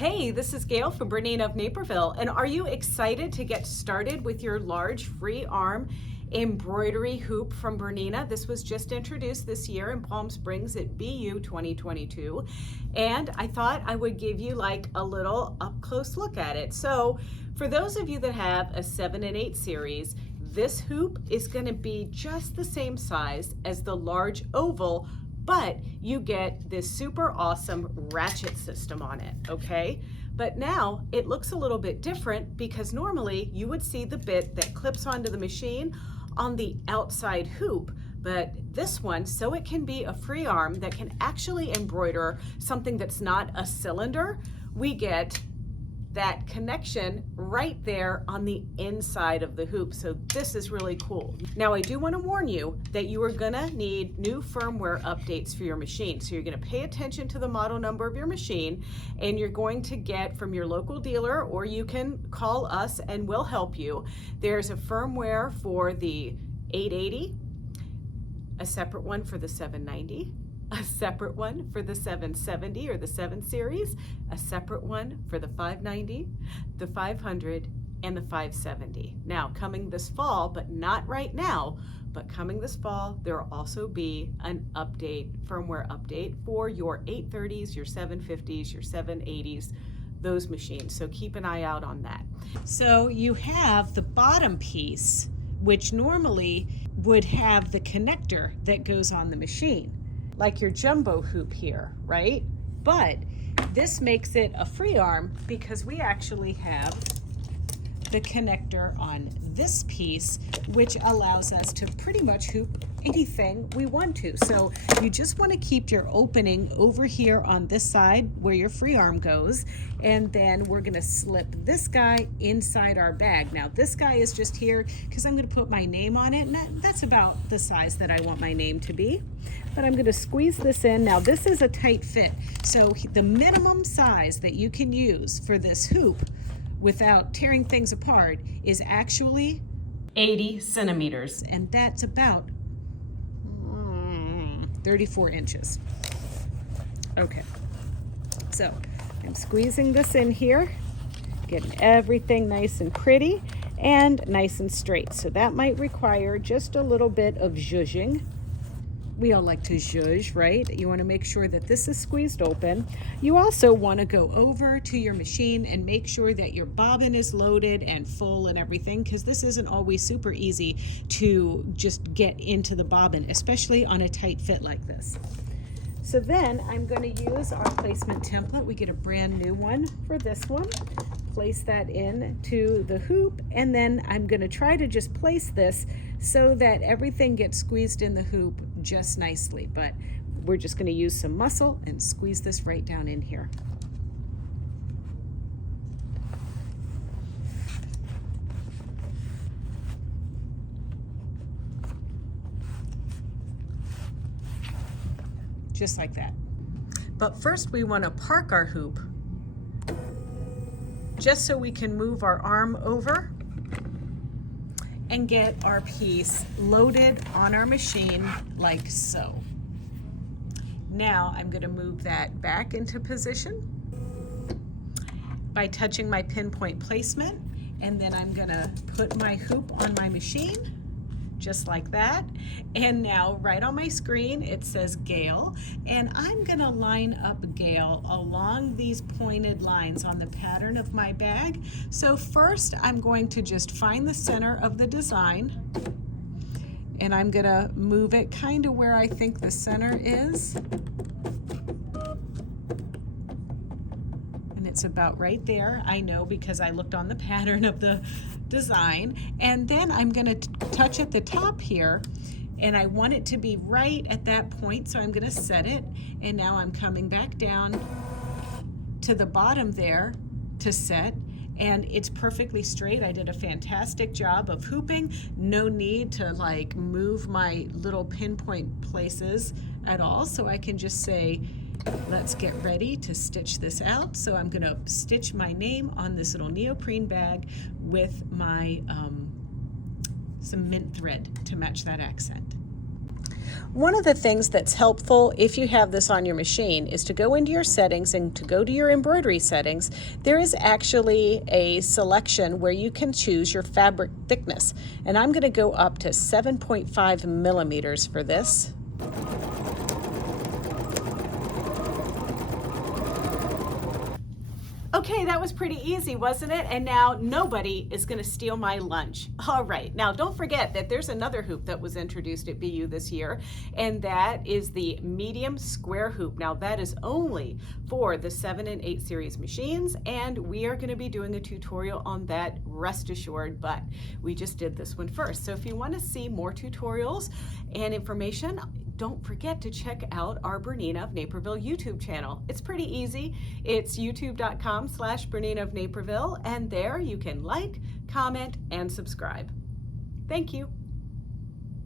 Hey, this is Gayle from BERNINA of Naperville, and are you excited to get started with your large free arm embroidery hoop from BERNINA? This was just introduced this year in Palm Springs at BU 2022, and I thought I would give you like a little up-close look at it. So for those of you that have a 7 and 8 series, this hoop is going to be just the same size as the large oval, but you get this super awesome ratchet system on it, okay? But now it looks a little bit different because normally you would see the bit that clips onto the machine on the outside hoop, but this one, so it can be a free arm that can actually embroider something that's not a cylinder, we get that connection right there on the inside of the hoop. So this is really cool. Now I do want to warn you that you are gonna need new firmware updates for your machine. So you're gonna pay attention to the model number of your machine, and you're going to get from your local dealer, or you can call us and we'll help you. There's a firmware for the 880, a separate one for the 790, a separate one for the 770 or the 7 series, a separate one for the 590, the 500, and the 570. Now, coming this fall, but not right now, but coming this fall, there will also be an update, firmware update for your 830s, your 750s, your 780s, those machines. So keep an eye out on that. So you have the bottom piece, which normally would have the connector that goes on the machine, like your jumbo hoop here, right? But this makes it a free arm because we actually have the connector on this piece, which allows us to pretty much hoop anything we want to. So you just want to keep your opening over here on this side where your free arm goes, and then we're going to slip this guy inside our bag. Now this guy is just here because I'm going to put my name on it, and that's about the size that I want my name to be. But I'm going to squeeze this in. Now this is a tight fit, so the minimum size that you can use for this hoop without tearing things apart is actually 80 centimeters, and that's about 34 inches. Okay, so I'm squeezing this in here, getting everything nice and pretty and nice and straight. So that might require just a little bit of zhuzhing. We all like to zhuzh, right? You want to make sure that this is squeezed open. You also want to go over to your machine and make sure that your bobbin is loaded and full and everything, because this isn't always super easy to just get into the bobbin, especially on a tight fit like this. So then I'm going to use our placement template. We get a brand new one for this one. Place that in to the hoop, and then I'm going to try to just place this so that everything gets squeezed in the hoop just nicely. But we're just going to use some muscle and squeeze this right down in here. Just like that. But first we want to park our hoop, just so we can move our arm over and get our piece loaded on our machine like so. Now I'm going to move that back into position by touching my pinpoint placement, and then I'm going to put my hoop on my machine just like that. And now right on my screen it says Gayle, and I'm gonna line up Gayle along these pointed lines on the pattern of my bag. So first I'm going to just find the center of the design, and I'm gonna move it kind of where I think the center is, and it's about right there. I know because I looked on the pattern of the design. And then I'm going to touch at the top here, and I want it to be right at that point, so I'm going to set it, and now I'm coming back down to the bottom there to set, and it's perfectly straight. I did a fantastic job of hooping. No need to like move my little pinpoint places at all, so I can just say, let's get ready to stitch this out. So I'm going to stitch my name on this little neoprene bag with my some mint thread to match that accent. One of the things that's helpful if you have this on your machine is to go into your settings, and to go to your embroidery settings, there is actually a selection where you can choose your fabric thickness. And I'm going to go up to 7.5 millimeters for this. Okay, that was pretty easy, wasn't it? And now nobody is going to steal my lunch. All right, now don't forget that there's another hoop that was introduced at BU this year, and that is the medium square hoop. Now that is only for the 7 and 8 series machines, and we are going to be doing a tutorial on that, rest assured, but we just did this one first. So if you want to see more tutorials and information, don't forget to check out our Bernina of Naperville YouTube channel. It's pretty easy. It's youtube.com/Bernina of Naperville, and there you can like, comment, and subscribe. Thank you.